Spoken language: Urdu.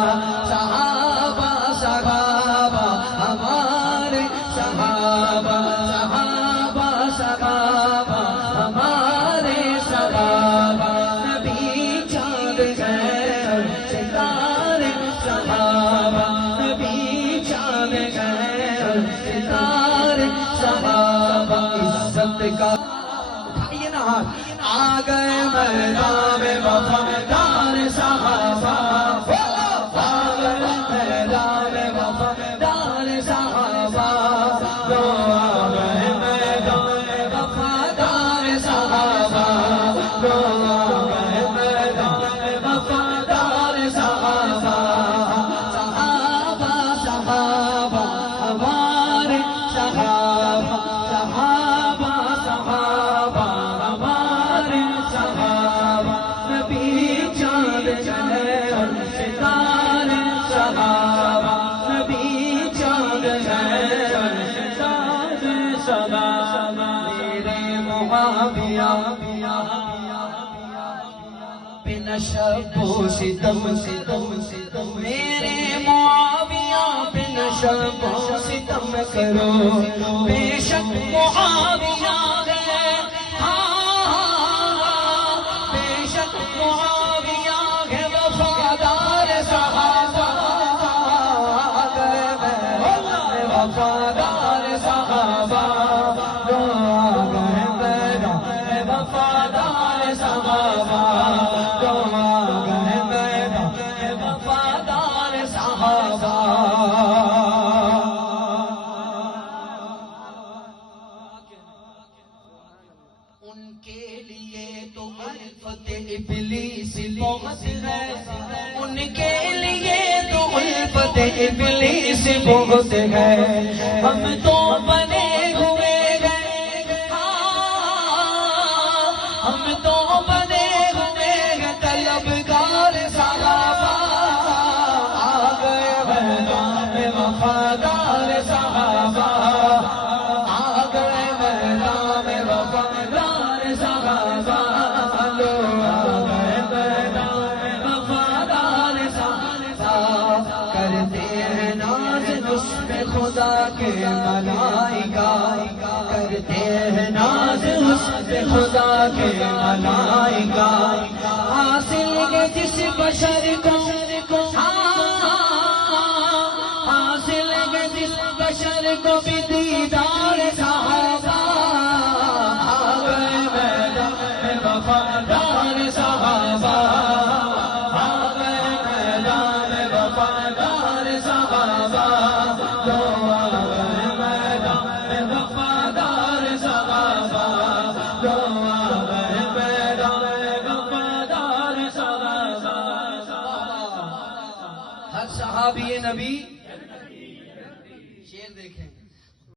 صحابہ صحابہ ہمارے صحابہ صحابہ صحابہ ہمارے صحابہ نبی چاند ہیں ستارے صحابہ نبی چاند ہیں ستارے صحابہ عزت کا اٹھائیے نا ہاتھ آ گئے میدان میں وفادار صحابہ شب و ستم ستم میرے معاویہ پہ نہ شب و ستم کرو بے شک معاویہ ہے بے شک معاویہ ہے وفادار صحابہ وفادار صحابہ وفادار صحابہ ان کے لیے تو الفت ابلیس بہت ہے ان کے لیے تو الفت ابلیس بہت ہے ہم تو بنے ہوئے گئے ہم تو بنے ہوئے گئے طلبگار صحابہ آ گئے میدان میں وفادار صحابہ آ گئے میدان میں وفادار صحابہ لو آ گئے میدان میں وفادار صحابہ کرتے ہیں ناز حسن خدا کے ملائکہ کرتے ہیں ناز حسن خدا کے ملائکہ حاصل ہے جس بشر کو حاصل ہے جس بشر کو بھی دیدار صحابہ آ گئے میدان میں وفادار صحابہ آ گئے میدان میں وفادار صحابہ تو آ گئے میدان میں وفادار صحابہ تو آ گئے میدان میں وفادار صحابہ ہر صحابی نبی شیر دیکھیں